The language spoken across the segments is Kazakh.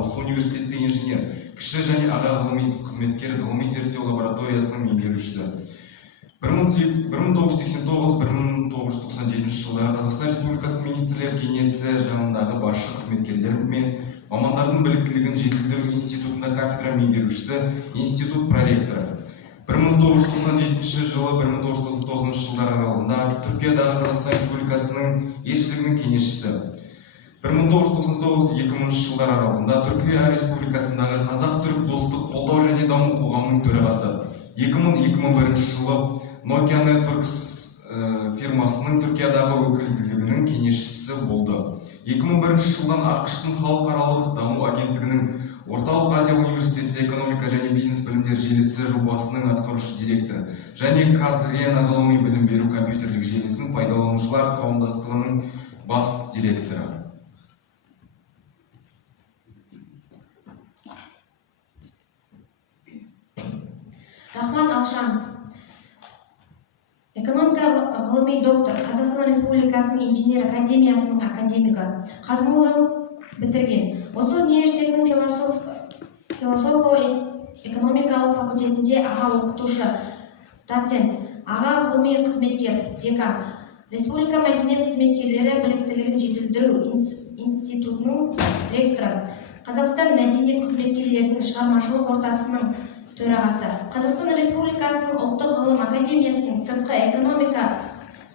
осы университетте инженер, кіші және аға ғылыми қызметкер, ғылыми зерттеу лабораториясының меңгерушісі. 1989-1997 жылдары Қазақстан Республикасы Министрлер Кеңесі жанындағы басшы қызметкерлер мен мамандардың біліктілігін жетілдіру институтында кафедра меңгерушісі, институт проректоры. 1997 жылы 1999 жылдар аралығында Түркиядағы Қазақстан Республикасының елшілігінің кеңесшісі. 1999-2000 жылдар аралығында Түркия Республикасындағы Қазақ-Түрік достық қолдау және даму қоғамының төрағасы. 2000-2001 жылы Nokia Networks фирмасының Түркиядағы өкілдігінің кеңесшісі болды. 2001 жылдан ақш-тың халықаралық даму агенттігінің Орталық Азия университетінде экономика және бизнес білімдер желісі жобасының атқарушы директоры және Казрена ғылыми білім беру компьютерлік желісінің пайдаланушылар қауымдастығының бас директоры. Рахмат Алшанов. Экономика ғылыми доктор, Қазақстан Республикасының инженер академиясының академигі, Қазмулдан бітірген. Осы университеттің философо-экономикалық факультетінде аға оқытушы, доцент, аға ғылыми қызметкер, декан, Республика мәдениет қызметкерлері біліктілігін жетілдіру институтының ректоры, Қазақстан мәдениет қызметкерлерінің шығармашылық ортасының төрағасы, Қазақстан Республикасының ұлттық ғылым академиясының сыртқы экономика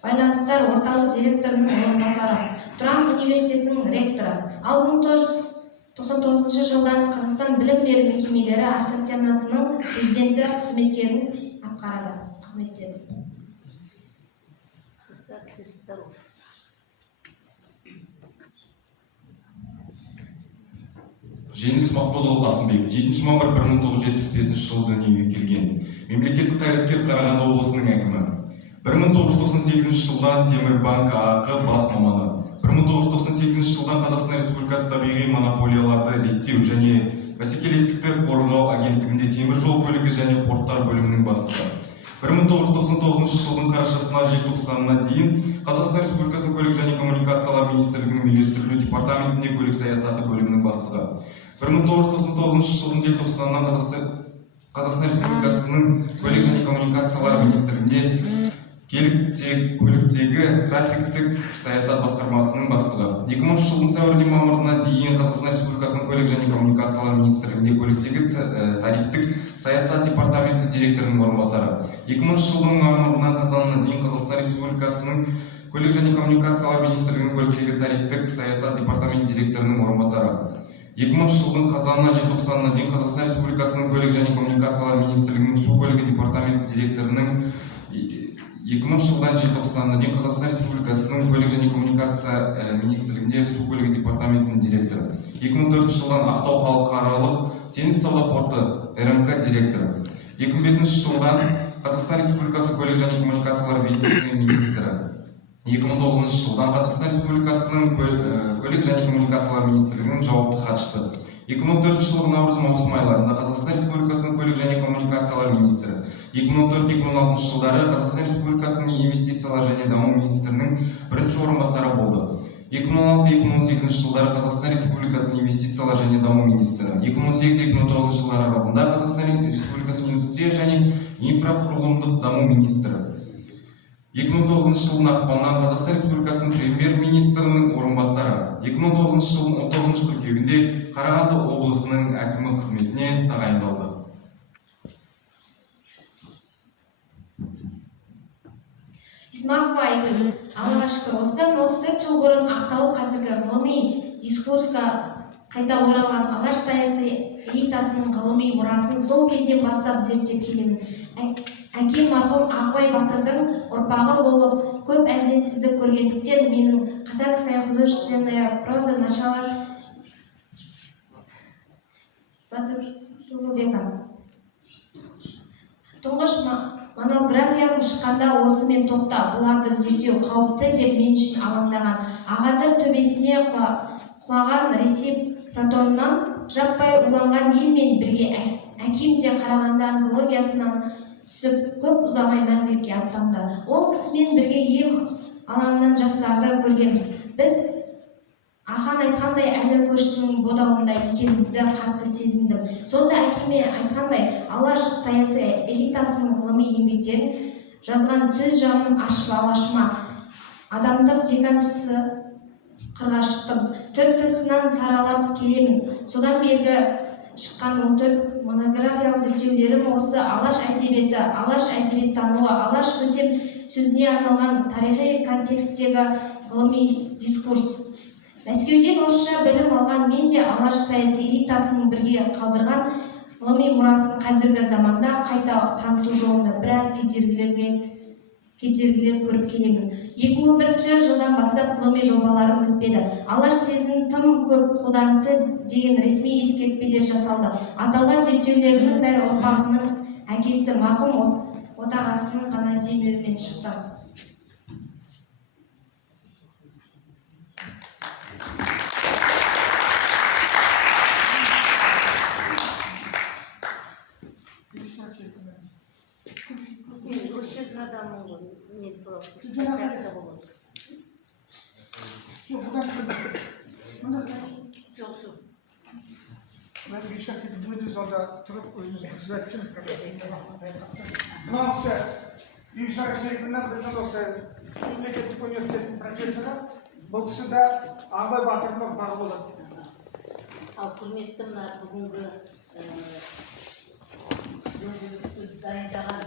байланыстар орталық директорының орынбасары, Тұран университетінің ректоры, ал 1999 жылдан Қазақстан білім беру мекемелері ассоциациясының президенті қызметтерін атқарады. Жеңіс Мақполұлы Қасымбек, 7 мамыр 1975 жылы дүниеге келген. Мемлекеттік қайраткер, Қарағанды облысының әкімі. 1998 жылдан Темірбанк ААқ бас маманы. 1998 жылдан Қазақстан Республикасы табиғи монополияларды реттеу және бәсекелестікті қорғау агенттігінде темір жол көлігі және порттар бөлімінің бастығы. 1999 жылдың қарашасынан желтоқсанына дейін Қазақстан Республикасының көлік және коммуникациялар министрлігінің үйлестірілу департаментінде көлік саясаты бөлімінің бастығы. 1999 жылдың желтоқсанынан Қазақстан Республикасының көлік және коммуникациялар министрлігінде көліктегі трафиктік саясат басқармасының бастығы. 2000 жылдың сәуірден мамырына дейін Қазақстан Республикасының көлік және коммуникациялар министрлігінде көліктегі тарифтік саясат департаменті директорының орынбасары. 2000 жылдың мамырынан қазанына дейін Қазақстан Республикасының көлік және коммуникациялар министрлігінің көліктегі тарифтік саясат департаменті директорының орынбасары. 2000 жылдың қазанына желтоқсанына дейін Қазақстан Республикасының көлік және коммуникациялар министрлігінің су көлігі департаменті директорының 2000 жылдан желтоқсанына дейін Қазақстан Республикасының көлік және коммуникация министрлігінде су көлігі департаментінің директоры. 2004 жылдан Ақтау халықаралық теңіз сауда порты РМК директоры. 2005 жылдан Қазақстан Республикасы көлік және коммуникациялар вице-министрі. 2009 жылдан Қазақстан Республикасының көлік және коммуникациялар министрлігінің жауапты хатшысы. 2014 жылғы наурыз-маусым айларында Қазақстан Республикасының көлік және коммуникациялар министрі. 2004-2006 жылдары Қазақстан Республикасының инвестициялар және даму министрінің бірінші орынбасары болды. 2016-2018 жылдары Қазақстан Республикасының инвестициялар және даму министрі. 2018-2019 жылдар аралығында Қазақстан Республикасының индустрия және инфрақұрылымдық даму министрі. 2009 жылдың ақпанынан Қазақстан Республикасының премьер-министрінің орынбасары. 2009 жылдың 19 қыркүйегінде Қарағанды облысының әкімі қызметіне тағайындалды. Исмақова Айгүл, Аллаға шүкір, осыдан 34 жыл бұрын ақталып қазіргі ғылыми дискурсқа қайта оралған алаш саяси элитасының ғылыми мұрасын сол кезден бастап зерттеп келемін. Әкем марқұм Ағыбай Батырдың ұрпағы болып, көп әділетсіздік көргендіктен менің казахская художественная проза начала 20 века. Тұңғыш монографиям шыққанда осымен тоқта, бұларды зерттеу қауіпті деп мен үшін алаңдаған. Ағадыр төбесіне құлаған Ресей протонынан жаппай уланған елмен бірге әкем де Қарағанды онкологиясынан түсіп, көп ұзамай мәңгілікке аттанды. Ол кісімен бірге ем алаңынан жастарды көргенбіз. Біз Ахан айтқандай әлі көштің бодауында екенімізді қатты сезіндім. Сонда әкеме айтқандай алаш саяси элитасының ғылыми еңбектерін жазған сөз жаным ашып алашыма адамдық деканшысы қырға шықтым. Түрк тісінен саралап келемін. Содан бергі шыққан 14 монографиялық зерттеулерім осы алаш әдебиеті, алаш әдебиеттануы, алаш көсем сөзіне арналған тарихи контекстегі ғылыми дискурс. Мәскеуден орысша білім алған мен де алаш саяси элитасының бірге қалдырған ғылыми мұрасын қазіргі заманда қайта таныту жолында біраз кедергілер көріп келемін. 2001 жылдан бастап ғылыми жобаларым өтпеді. Алаш сезінің тым көп қолданысы деген ресми ескертпелер жасалды. Аталған зерттеулердің бәрі ұрпағымның әкесі марқұм отағасының ғана демеуімен шықты. Ben bir şekilde bu düzada durup özünüzü düzeltçiniz kadar. Ne olsa, bir şekilde bir olsa, memleketlik üniversitetin profesörü, bu kişi de Ağabey Batır'ın bağı olur. Al kurmettim бүгінгі дайындаған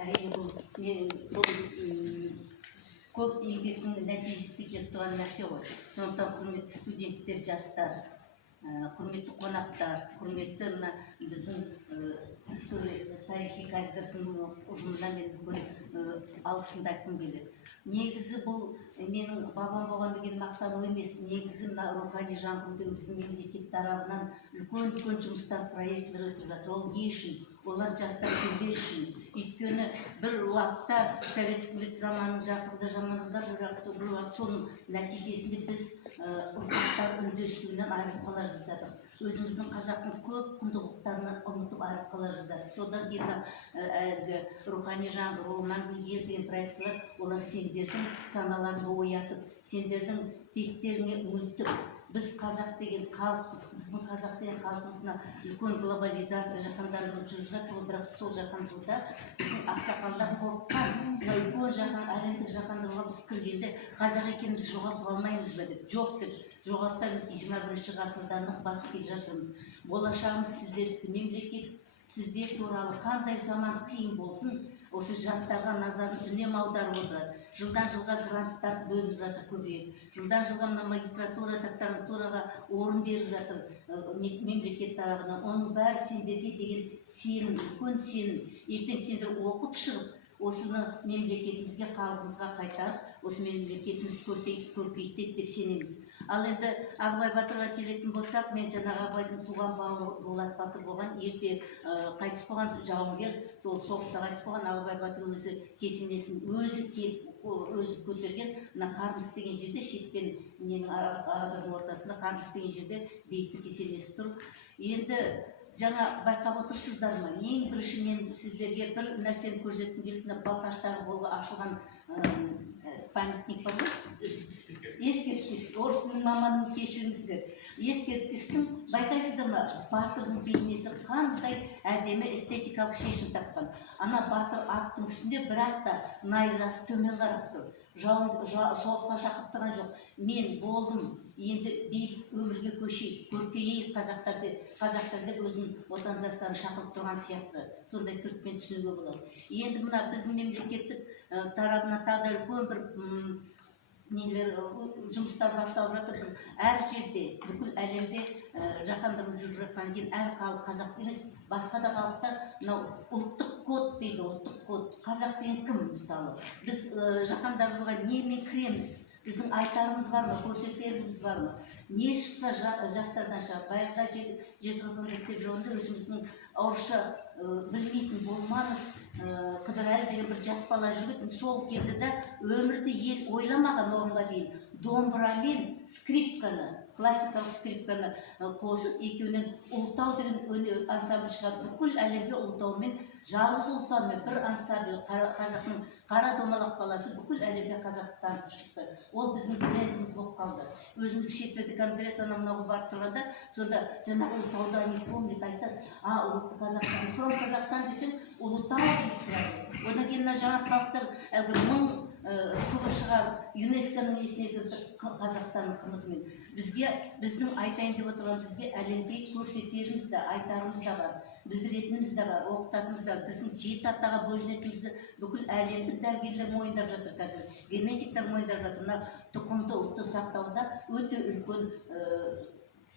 әрине бұл көп еңбектің нәтижесі келіп тұрған нәрсе ғой. Сондықтан құрметті студенттер, жастар, құрметті қонақтар, құрметті мына біздің тарихи кафедрасының ұжымына мен бүгін алғысымды айтқым келеді. Негізі бұл менің бабам болған деген мақтану емес. Негізі мына рухани жаңғырудың біздің мемлекет тарапынан үлкен жұмыстар, проекттер өтіп жатыр. Ол не үшін? Олар жастар сендер үшін. Өйткені бір уақытта совет үкіметі заманының жақсылығы жамандықтар бір уақыт соның нәтижесінде біз ұрпақтар үндестігінен айырылып қала жаздадық. Өзіміздің қазақтың көп құндылықтарын ұмытып айырылып қала жаздадық. Содан кейін әлгі рухани жаңғыру, мәңгілік ел деген проекттер олар сендердің саналарыңды оятып, сендердің тектеріңе үңілтіп, біз қазақ деген халықпыз, біздің қазақ деген халқымызға үлкен глобализация жаһандандыру жүріп жатыр, бірақ сол жаһандыруда біздің ақсақалдар қорыққан, үлкен әлемдік жаһандыруға біз кіргенде қазақ екенімізді жоғалтып алмаймыз ба деп, жоқ деп жоғалтпаймыз. 21-ші ғасырдан басып келе жатырмыз. Болашағымыз сіздердікі, мемлекет сіздер туралы қандай заман қиын болсын, осы жастарға назарын үнемі аударып отырады. Жылдан жылға гранттар бөлініп жатыр көбейіп. Жылдан жылға мына магистратура, докторантураға орын беріп жатыр мемлекет тарапынан. Оның бәрі сендерге деген сенім, үлкен сенім. Ертең сендер оқып шығып, осыны мемлекетімізге, халқымызға қайтарып, осы мемлекетімізді көркейтеді деп сенеміз. Ал енді Ағыбай Батырға келетін болсақ, мен жаңағы Ағыбайдың туған бауыры Дулат Батыр болған, ерте қайтыс болған жауынгер, сол соғыста қайтыс болған. Ағыбай Батыр өзі кесенесін өзі көтерген, мына Қармыс деген жерде, шетпен ненің арадардың ортасында Қармыс деген жерде бейітті кесенесі тұр. Енді жаңа байқап отырсыздар ма? Ең бірінші мен сіздерге бір нәрсені көрсеткім келді. Балқаштағы болға ашылған памятник бар ғой? Ескерткіш, орыс тілінің маманын кешіріңіздер. Ескерткіштің байқайсыздар ма? Батырдың бейнесі қандай әдемі эстетикалық шешім тапқан. Ана батыр аттың үстінде бірақ та найзасы төмен қарап тұр. Соғысқа шақырып тұрған жоқ. Мен болдым, енді бейбіт өмірге көшейік, көркейейік қазақтар деп өзінің отандастарын шақырып тұрған сияқты. Сондай түркпен түсінуге болады. Енді мына біздің мемлекеттік тарапына тағы да үлкен бір жұмыстар басталып жатыр. Әр жерде, бүкіл әлемде жаһандыру жүріп жатқан кейін әр халық қазақ емес, басқа да халықтар мынау ұлттық код дейді, ұлттық код. Қазақ деген кім мысалы? Біз жаһандануға немен кіреміз? Біздің айтарымыз бар ма, көрсетеріміз бар ма? Не шықса жастардан шығады. Баяғыда Жезқазғанда істеп жүргенде өзіміздің орысша білмейтін Болманов, Қыдырәлі деген бір жас бала жүрген, сол келді да өмірде ел ойламаған орынға дейін домбырамен, скрипканы классикалық скрипканы қосып, екеуінен ұлытау деген ансамбль шығады. Бүкіл әлемге ұлытаумен, жалғыз ұлытаумен бір ансамбль, қазақтың қара домалақ баласы бүкіл әлемге қазақты танытып шықты. Ол біздің брендіміз болып қалды. Өзіміз шетелде конгресс анау-мынауға барып тұрғанда, сонда жаңағы ұлытауды они помнят, айтады, Қазақстан, from Қазақстан десең, ұлытау дейді сұрайды. Одан кейін жаңа халықтар әлгі мың туы шығар, ЮНЕСКО-ның несіне кірді Қазақстанның қымызымен. Біздің айтайын деп отырған бізге әлемге көрсетеріміз де, айтарымыз да бар, білдіретініміз де бар, оқытатынымыз да бар. Біздің 7 атаға бөлінетімізді бүкіл әлемдік дәрігерлер мойындап жатыр қазір, генетиктер мойындап жатыр. Мына тұқымды ұлтты сақтауда өте үлкен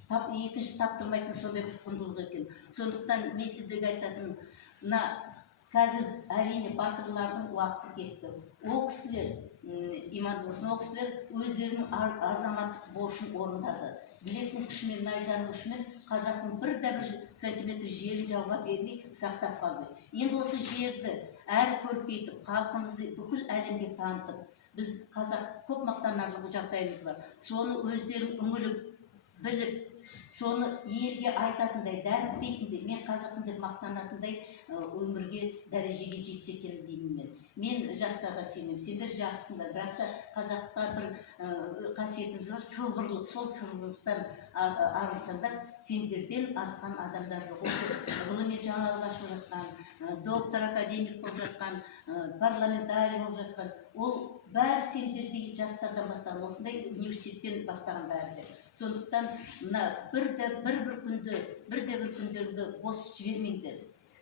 екінші таптырмайтын сондай бір құндылық екен. Сондықтан мен сіздерге айтатын, мына қазір әрине батырлардың уақыты кетті. Ол кісілер, иман болсын, ол кісілер өздерінің азаматтық борышын орындады. Білектің күшімен, найзаның күшімен қазақтың бір сантиметр жерін жауға бермей сақтап қалды. Енді осы жерді әрі көркейтіп, халқымызды бүкіл әлемге танытып, біз қазақ көп мақтанарлық жағдайымыз бар. Соны өздерің үңіліп, біліп, соны елге айтатындай, дәріптейтіндей, мен қазақпын деп мақтанатындай өмірге дәрежеге жетсе екен деймін мен. Мен жастарға сенемін, сендер жақсысыңдар, бірақ та қазақта бір қасиетіміз бар, сылбырлық, сол сылбырлықтан арылсаңдар, сендерден асқан адамдар жоқ. Ғылыми жаңалық ашып жатқан, доктор, академик болып жатқан, парламентарий болып жатқан, ол бәрі сендердей жастардан бастаған, осындай университеттен бастаған бәрі. Сондықтан бір күндерді бос жібермеңдер.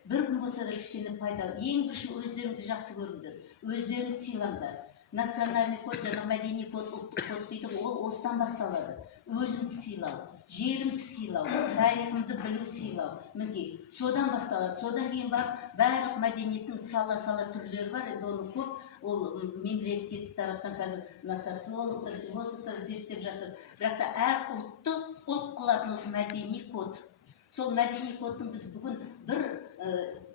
Бір күн болса да кішкене пайда. Ең бірінші өздеріңді жақсы көріңдер, өздеріңді сыйлаңдар. Национальный код, жаңа мәдени код, ұлттық код дейді, ол осыдан басталады. Өзіңді сыйлау, жеріңді сыйлау, тарихыңды білу сыйлау. Мінекей, содан басталады. Содан кейін бар, барлық мәдениеттің сала-сала түрлері бар, енді оны көп, ол мемлекеттік тараптан қазір социологтар, философтар зерттеп жатыр. Бірақ та әр ұлтты ұлт қылатын осы мәдени код. Сол мәдени кодтың біз бүгін бір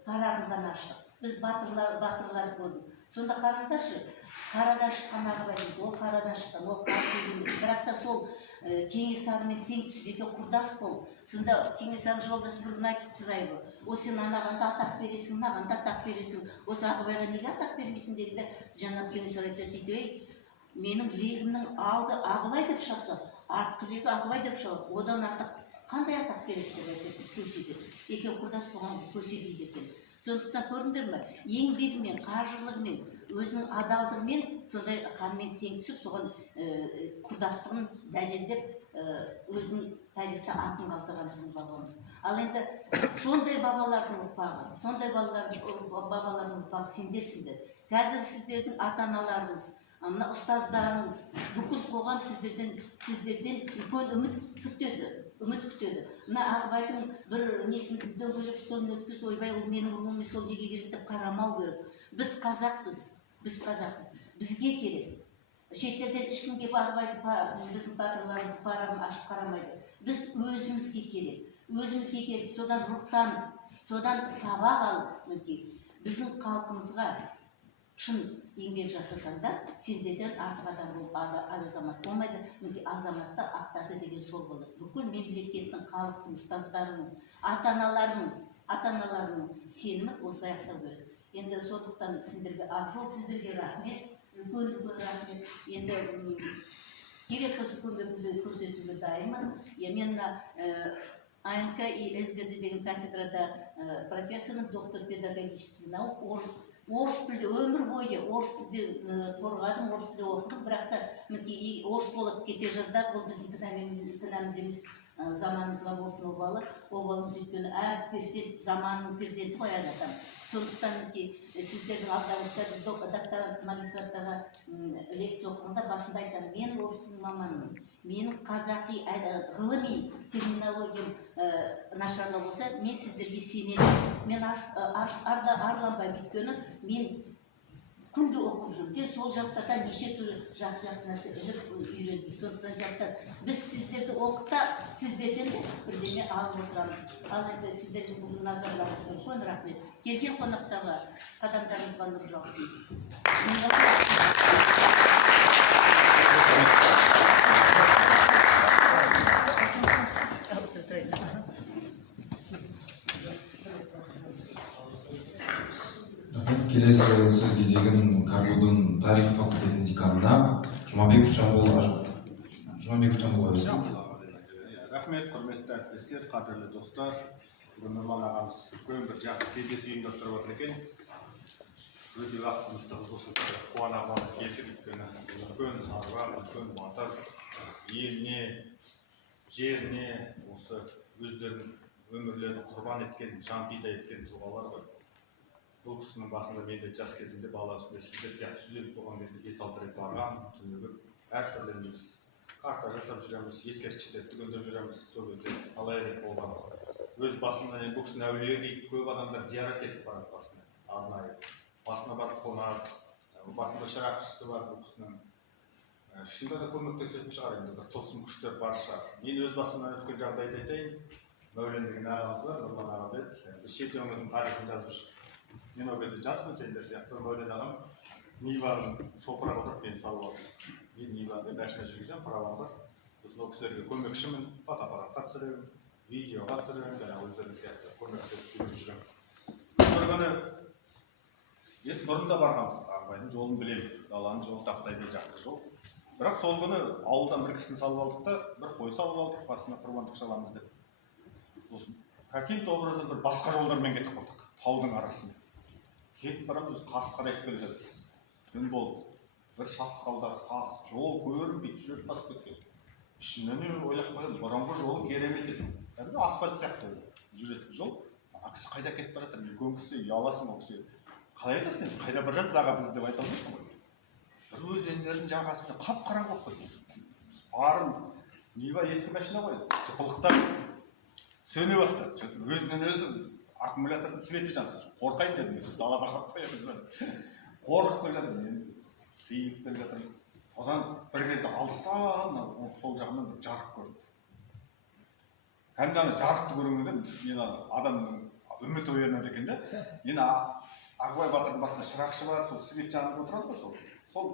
парағын ғана аштық. Біз батырларды көрдік. Сонда қараңдаршы, қарадан шыққан Ағыбай дейді, ол қарадан шыққан, ол қарсы емес. Бірақ та сол Кенесарымен тең түсіп, құрдас бол. Сонда Кенесары жолдасы бір күн айтып сұрайды, о сен анағанда атақ бересің, мынағанда атақ бересің, осы Ағыбайға неге атақ бермейсің дегенде, жаңа Кенесары айтады дейді, менің легімнің алды Абылай деп шақса, артқы легі Ағыбай деп шақса, одан артық қандай атақ керек деп айтады, көсейді. Екеу құрдас болған көсейді екен. Сондықтан көрдіңдер ме, еңбегімен, қажырлығымен, өзінің адалдығымен, сондай ханмен тең түсіп, соған құрдастығын дәлелдеп, өзінің тарихта атын қалдырған біздің бабамыз. Ал енді сондай бабалардың ұрпағы, сондай бабалардың ұрпағы сендерсіңдер. Қазір сіздердің ата-аналарыңыз, мына ұстаздарыңыз, бүкіл қоғам сіздерден үлкен үміт күтеді. Мына Ағыбайдың бір несін дөңгелек үстелін өткіз, ойбай, ол менің руым емес, ол неге керек деп қарамау керек. Біз қазақпыз, бізге керек. Шетелден ешкімге Ағыбайды, біздің батырларымыз парағын ашып қарамайды. Біз өзімізге керек, содан рухтан, содан сабақ алып, біздің халқымызға шын еңбек жасасаңда, сендерден артық адам болып азамат болмайды. Азаматта ақтарды деген сол болады. Бүкіл мемлекеттің, халықтың, ұстаздарының, ата-аналарының сенімі осылай ақтау керек. Енді сондықтан сіздерге Ақжол, сіздерге рахмет, үлкен рахмет. Енді керек осы көмегімді көрсетуге дайынмын. Мен АНК и СГД деген кафедрада профессорым, доктор педагогических наук, орыс тілде өмір бойы орыс тілде қорғадым, орыс тілде оқыдым, бірақ та орыс болып кете жаздады, ол біздің кінәміз емес, заманымызға болсын обалымыз өйткені әр перзент заманның перзенті ғой адам. Сондықтан сіздердің алдыңызда докторант, магистранттарға лекция оқығанда басында айтамын, мен орыс тілі маманмын, менің қазақи ғылыми терминологиям нашарлау болса, мен сіздерге сенемін. Мен арланбай, өйткені мен күнде оқып жүрмін. Сен сол жастарда неше түрлі жақсы нәрсе үйрендік. Сондықтан жастар, біз сіздерді оқыта, сіздерден бірдеме алып отырамыз. Ал енді сіздердің бүгін назарларыңызға үлкен рахмет. Келген қонақтарға қадамдарыңызға нұр жаусын. келесі сөз кезегін КАРГУ-дың тарих факультетінің деканына Жұмабеков Жамбулға берсін. Рахмет, құрметті әріптестер, қадірлі достар. Бүгін Нұрлан ағамыз үлкен бір жақсы кездесу ұйымдастырып отыр екен. Өте вақытымызды қуана келдік, өйткені үлкен аруақ, үлкен батыр, еліне, жеріне, осы өздерінің өмірлерін құрбан еткен, жан пида еткен тұлғалар бар. Бұл кісінің басында мен де жас кезімде бала үстінде сіздер сияқты студент болған кезде 5-6 рет барған, түнігіп, әртүрлі неміз карта жасап жүреміз, ескерткіштер түгендеп жүреміз, сол кезде талай рет болғанбыз. Өз басында бұл кісінің әулие дейді, көп адамдар зиярат етіп барады басына, арнайы. Басына барып қонады, басында шырақшысы бар бұл кісінің. Шында да көмектесетін шығар, енді бір тылсым күштер бар шығар. Мен өз басымнан өткен жағдайды айтайын. Мәулен деген ағамыз бар, Нұрлан аға деді, біз шет өңірдің тарихын жазып жүр. Мен ол кезде жаспын, сендер сияқты. Мәулен ағам Ниваның шопырақ отырып мені салып алды. Мен Ниваны машина жүргіземін, правам бар. Сосын ол кісілерге көмекшімін, фотоаппаратқа түсіремін, видеоға түсіремін, жаңағы өздерінің сияқты көмектесіп жүремін. Бір күні енді бұрында барғанбыз, Ағыбайдың жолын білемін, даланың жолы тақтайдай жақсы жол. Бірақ сол күні ауылдан бір кісіні салып алдық та, бір қой салып алдық, басына құрбандық шаламыз деп. Сосын каким-то образом бір басқа жолдармен кетіп қалдық, таудың арасымен. Кетіп барамыз, қасқа кетіп келе жатыр. Түн болды, бір шатқалдар, тас, жол көрінбейді, жүріп басып кеткен. Ішімнен ойлап қоямын, бұрынғы жолы керемет еді. Асфальт сияқты жүретін жол. Ана кісі қайда кетіп бара жатыр, үлкен кісі, ұяласың ол кісі. Қалай айтасың енді, қайда бара жатсыз аға біз деп айта алмайсың ғой. Бір өзендердің жағасында қап-қараңғы болып қойды. Барым, Нива ескі машина ғой, жыпылықтап сөне бастады. Өзінен өзі аккумулятордың светі жанды. Қорқайын дедім, далада қалып қоямыз. Қорқып келе жатырмын, мен сейіліп келе жатырмын. Одан бір кезде алыстан сол жағынан бір жарық көрдім. Кәдімгі жарықты көргенде мен адамның үміті оянады екен де. Мен Ағыбай батырдың басында шырақшы бар, сол свет жанып отырады ғой, сол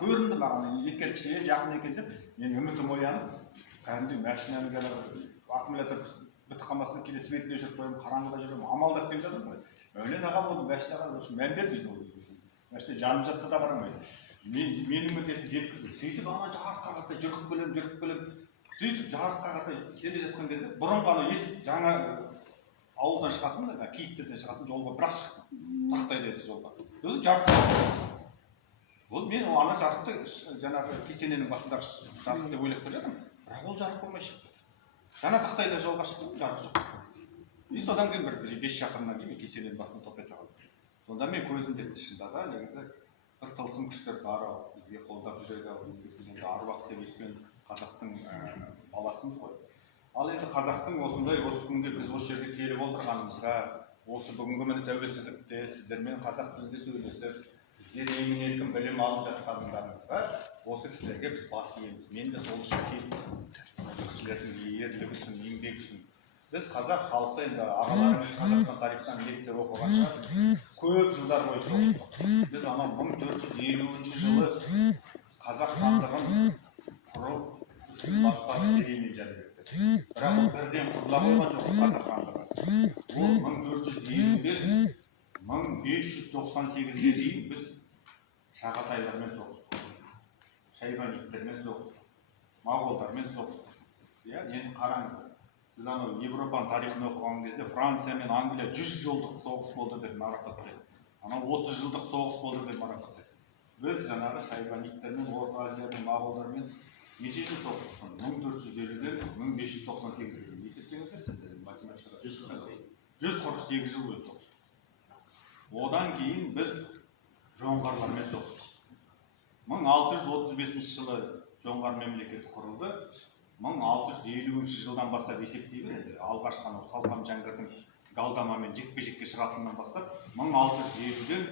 көрінді маған, ескерткішке жақын екен деп, мен үмітім оянып, кәдімгі машинаны аккумулятор бітіп қалмасына келе светін өшіріп қоямын, қараңғыда жүремін, амалдап келе жатырмын ғой. Мәулен ағам оны машинаға мән бермейді ол. Машина жанып жатса да қарамайды. Менің міндетім жеткізу. Сөйтіп ана жарыққа қаратай жүріп келем. Сөйтіп жарыққа қаратай келе жатқан кезде бұрын ғана жаңа ауылдан шығатын, киіктерден шығатын жолға бірақ шықтым. Тақтайды еді жолға. Өзі жарыққа ол мен ана жарықты жаңағы кесененің басындағы жарық деп ойлап келе жатырмын. Бірақ ол жарық болмай шықты. Жаңа тақтайда жолға шықтым, жарық жоқ. Содан кейін бір 5 шақырымнан кейін кесененің басына тоқтата қалдым. Сонда мен көзім депті шындағы негізі бір тылсым күштер бар, бізге қолдап жүреді, аруақ деп өскен қазақтың баласымыз ғой. Ал енді қазақтың осындай осы күнге біз осы жерге келіп отырғанымызға, осы бүгінгі міне тәуелсіздікте сіздермен қазақ тілінде сөйлесіп, сіздер емін-еркін білім алып жатқандарыңызға осы кісілерге біз бас иеміз. Мен де сол үшін келдім. Осы кісілердің ерлігі үшін, еңбек үшін. Біз қазақ халқы енді ағаларымыз Қазақстан тарихтан лекция оқыған шығар. Көп жылдар бойы соғыстық. Біз ана 1450 жылы қазақ хандығын құрып бастап кереймен жәнібекті. Бірақ ол бірден құрыла қойған жоқ қазақ хандығы. Ол 1450-1598-ге дейін біз шағатайлармен соғыстық, шайбаниттермен соғыстық, моғолдармен соғыстық. Енді қараңыз, біз анау Европаның тарихын оқыған кезде Франция мен Англия 100 жылдық соғыс болды деп марапаттайды. Анау 30 жылдық соғыс болды деп марапаттайды. Біз жаңағы шайбаниттермен, Орта Азияның моғолдармен неше жыл соғыстық? 1450-ден 1598-ге дейін. Есептеңіздер сіздер математикада 148 жыл бойы соғыстық. Одан кейін біз жоңғарлармен соғыстық. 1635 жылы жоңғар мемлекеті құрылды. 1650 жылдан бастап есептей береді. Алғашқы Салқам Жәңгірдің Галдамамен жекпе-жекке шығатынынан бастап 1650-ден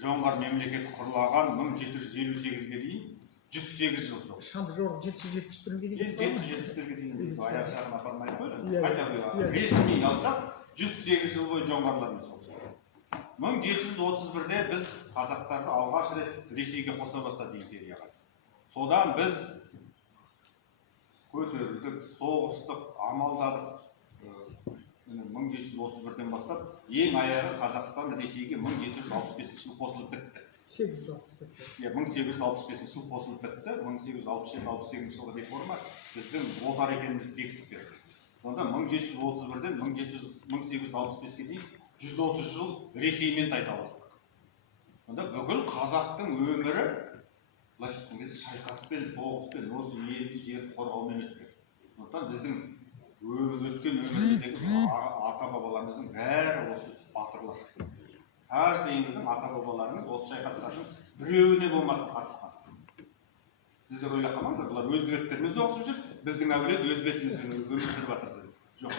жоңғар мемлекеті құрылған 1758-ге дейін 108 жыл соғыс. Шанды жоқ 771-ге дейін. 771-ге дейін аяқ жағына апармай қойды. Қайта ресми алсақ 108 жыл бойы жоңғарлармен соғыс. 1731-де біз қазақтарды алғаш рет Ресейге қоса бастады империяға. Содан біз көтерілдік, соғыстық, амалдадық. 1731 1731-ден бастап ең аяғы Қазақстан Ресейге 1765 жылы қосылып бітті. 1865 жыл қосылып бітті. 1867-68 жылғы реформа біздің отар екенімізді бекітіп берді. Сонда 1731-ден 1865-ге дейін 130 жыл Ресеймен тайталастық. Сонда бүкіл қазақтың өмірі былайша айтқан кезде шайқаспен, соғыспен, осы елді жерді қорғаумен өткен. Сондықтан біздің өткен өміріміздегі ата бабаларымыздың бәрі осы батырлар. Каждыйымыздың ата бабаларымыз осы шайқастардың біреуіне болмасын қатысқан. Сіздер ойлап қалмаңыздар, бұлар өз беттерімізді оқып жүр, біздің әулет өз бетімізбен өмір сүріп жатыр. Жоқ.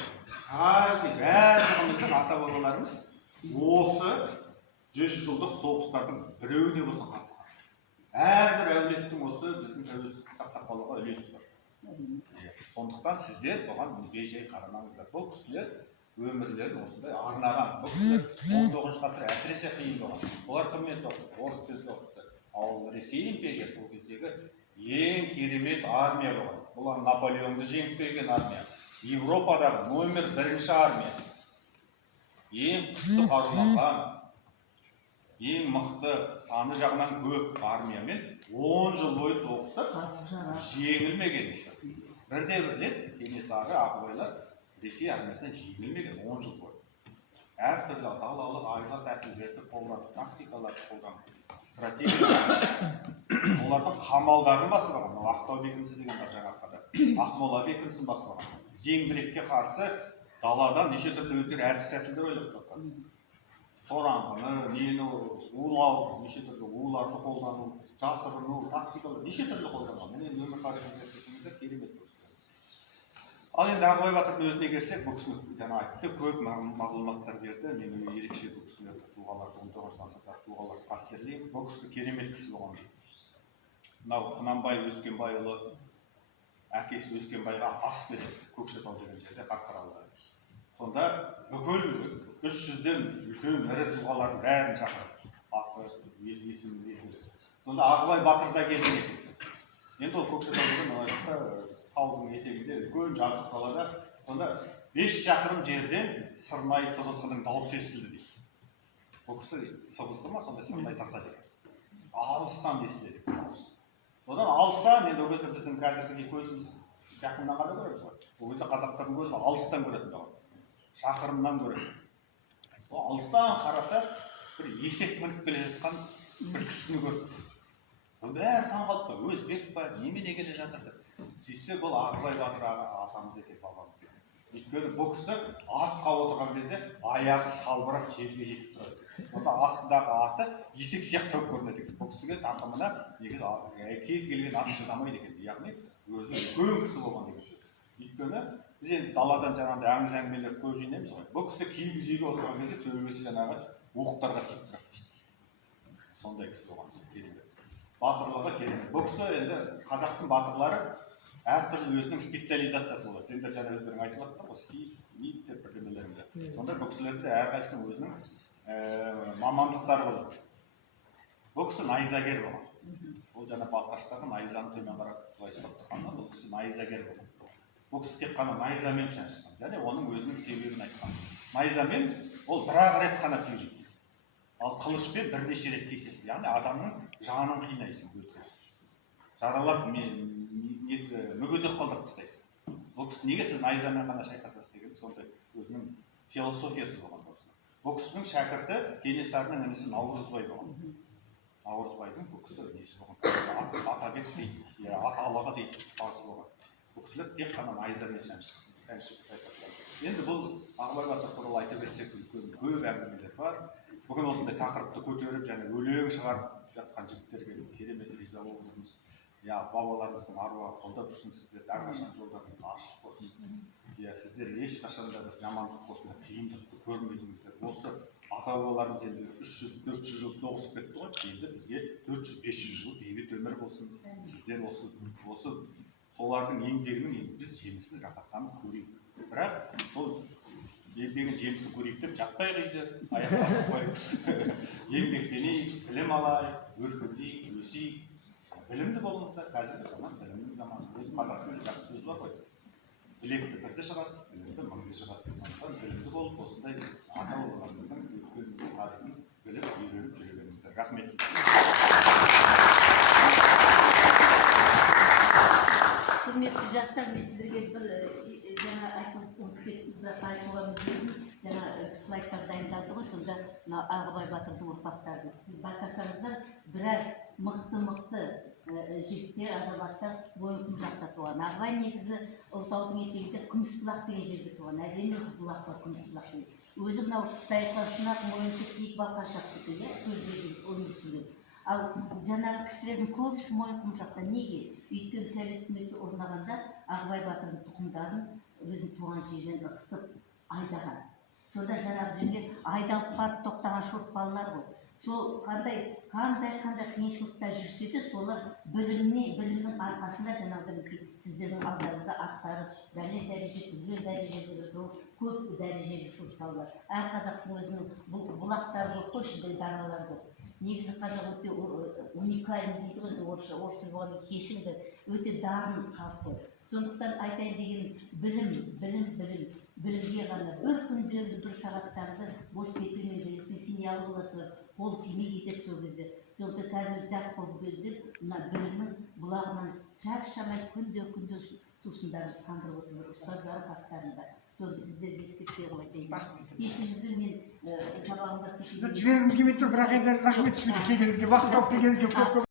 Бәріміздің ата бабаларымыз осы 100 жылдық соғыстардың біреуіне болсын қатысқан. Әрбір әулеттің осы біздің тәуелсіздікті сақтап қалуға үлесі бар. Сондықтан сіздер бұған бей-жай қарамаңыздар. Бұл кісілер өмірлерін осындай арнаған. Бұл кісілер 19 ғасыр әсіресе қиын болған. Олар кіммен соғысты? Орыспен соғысты. Ал Ресей империясы сол кездегі ең керемет армия болған. Бұлар Наполеонды жеңіп келген армия. Европадағы номер 1-ші армия. Ең күшті қаруланған, ең мықты, саны жағынан көп армиямен 10 жыл бойы соғысып, жеңілмеген. Бірде-бір рет Кенесары, Ағыбайлар Ресей армиясынан жеңілмеген 10 жыл бойы. Әртүрлі далалық айла тәсілдерді қолданып, тактикаларды қолданып, стратегиялар. Олардың қамалдарын басып алған. Ақтау бекінісі деген бар жаңарқада. Ақмола бекінісін басып алған. Зеңбірекке қарсы даладан неше түрлі өздері әдіс тәсілдер ойлап тапқан. Тораңғыны, нені улау, неше түрлі уларды қолдану, жасырыну, тактикалар, неше түрлі қолданған. Міне өмір тарихын зерттесеңіздер керемет. Ал енді Ағыбай батырдың өзіне келсек, бұл кісі жаңа айтты, көп мағлұматтар берді. Мен ерекше бұл кісілерді тұлғаларды, 19 ғасырдағы тұлғаларды қастерлеймін. Бұл кісі керемет кісі болған дейді. Мынау Құнанбай Өскенбайұлы әкесі Өскенбайға ас береді, Көкшетау деген жерде, Қарқаралыда. Сонда бүкіл 300-ден үлкен ірі тұлғалардың бәрін шақырды. Аты, есімін берді. Сонда Ағыбай батыр да келген екен. Енді ол Көкшетау деген таудың етегінде үлкен жазық далада. Сонда 5 шақырым жерден Сырнай Сыбызғының дауысы естілді дейді. Бұл кісі Сыбызғы ма, сонда Сырнай тартады екен. Алыстан естіледі дауыс. Одан алыстан, енді ол кезде біздің қазіргі көзіміз жақыннан ғана көреміз ғой. Ол кезде қазақтардың көзі алыстан көретін дағы. Шақырымнан көреді. Ол алыстан қараса, бір есек мініп келе жатқан бір кісіні көрді. Бәрі таң қалды, өзбек па, немене келе жатыр деп. Сөйтсе бұл Ағыбай батыр атамыз екен, бабамыз екен. Өйткені бұл кісі атқа отырған кезде аяғы салбырап жерге жетіп тұрады. Онда астындағы аты есек сияқты көрінеді екен. Бұл кісіге тақымына негізі кез келген ат шыдамайды екен. Яғни өзі үлкен кісі болған деген сөз. Өйткені біз енді даладан жаңағыдай аңыз әңгімелер көп жинаймыз ғой. Бұл кісі киіз үйге отырған кезде төбесі жаңағы оқтарға тиіп тұрады дейді. Сондай кісі болған керемет. Батырлығы керемет. Бұл кісі енді қазақтың батырлары әртүрлі өзінің специализациясы болады. Сендер жаңа өздерің айтып жатыр ғой, деп бірдемелеріңді. Сонда бұл кісілерде әрқайсының өзінің мамандықтары болады. Бұл кісі найзагер болған. Ол жаңа балқаштағы найзаны төмен қарап былай ұстап тұрғаннан бұл кісі найзагер болған. Бұл кісі тек қана найзамен шаншқан. Және оның өзінің себебін айтқан. Найзамен ол бір-ақ рет қана түйрейді. Ал қылышпен бірнеше рет кесесің. Яғни адамның жанын қинайсың, өлтіресің. Жаралап мүгедек қалдырып тастайсың. Бұл кісі неге сіз найзамен ғана шайқасасыз деген сондай өзінің философиясы болған бұл кісінің. Бұл кісінің шәкірті Кенесарының інісі Наурызбай болған. Наурызбайдың бұл кісі несі болған. Атабек дейді, аталығы дейді, басы болған. Бұл кісілер тек қана найзамен шаншып шайқасқан. Енді бұл Ағыбай батыр туралы айта берсек үлкен көп әңгімелер бар. Бүгін осындай тақырыпты көтеріп, және өлең шығарып жатқан жігіттерге керемет риза болып отырмыз. Бабаларымыздың аруағы қолдап жүрсін, сіздерді әрқашан жолдарыңыз ашық болсын. Сіздер ешқашан да бір жамандық болсын, қиындықты көрмейсіңіздер. Осы ата-бабаларымыз енді 300-400 жыл соғысып кетті ғой, енді бізге 400-500 жыл бейбіт өмір болсын. Сіздер осы солардың еңбегінің біз жемісін жатақтан көрейік. Бірақ сол еңбегін жемісін көрейік деп жатпайық үйде, аяқ басып қойып, еңбектенейік, білім алайық, өркендейік, өсейік. Білімді болыңыздар, қазіргі заман білімнің заманы. Өз қазақтың жақсы сөз бар ғой. Білекті бірді шығады, білімді мыңды шығады. Білімді болып болсын. Рахмет. Құрметті жастар, мен сіздерге бір жаңа айтып кеттім, бірақ айтуға мүдделімін. Жаңа слайдтар дайындалды ғой, сонда мына Ағыбай батырдың ұрпақтары. Сіз байқасаңыздар, біраз мықты жігіттер, азаматтар Мойынқұм жақта туған. Ағыбай негізі Ұлытаудың етегінде Күмісбұлақ деген жерде туған. Әдемі бұлақ бар Күмісбұлақ деген. Өзі мынау Тайқашынақ, Мойынқұм киік балқашақты деген көздегі оның үстінде. Ал жаңағы кісілердің көбісі Мойынқұм жақта. Неге? Өйткені Совет үкіметі орнағанда Ағыбай батырдың тұқымдарын өзінің туған жерінен ығыстырып айдаған. Сонда жаңағы жерге айдалып барып тоқтаған шорт балалар ғой. Сол қандай қиыншылықта жүрсе де, солар білімнің арқасында жаңағыдай сіздердің алдарыңызда ақтарып, бәлен дәрежеде, үлкен дәрежеде, көп дәрежеде шорт балалар. Әр қазақтың өзінің бұлақтары жоқ қой, ішінде даралар жоқ. Негізі қазақ өте уникальный дейді ғой, орысша болғанда кешіңдер, өте дарын халық. Сондықтан айтайын деген білімге ғана бір күндегі бір сағаттарды бос кетірмейді, сенялы боласыздар, қол тимей кетеді сол кезде. Сондықтан қазір жас болып келдік, мына білімнің бұлағынан шаршамай күнде сусындарын қандырып отырып, ұстаздары қастарында. Соны сіздерге ескертпей қояйын. Кешіңізді мен сабағымда Сізді жібергім келмей тұр, бірақ енді рахмет сізге келгеніңізге, уақыт алып келгеніңізге көп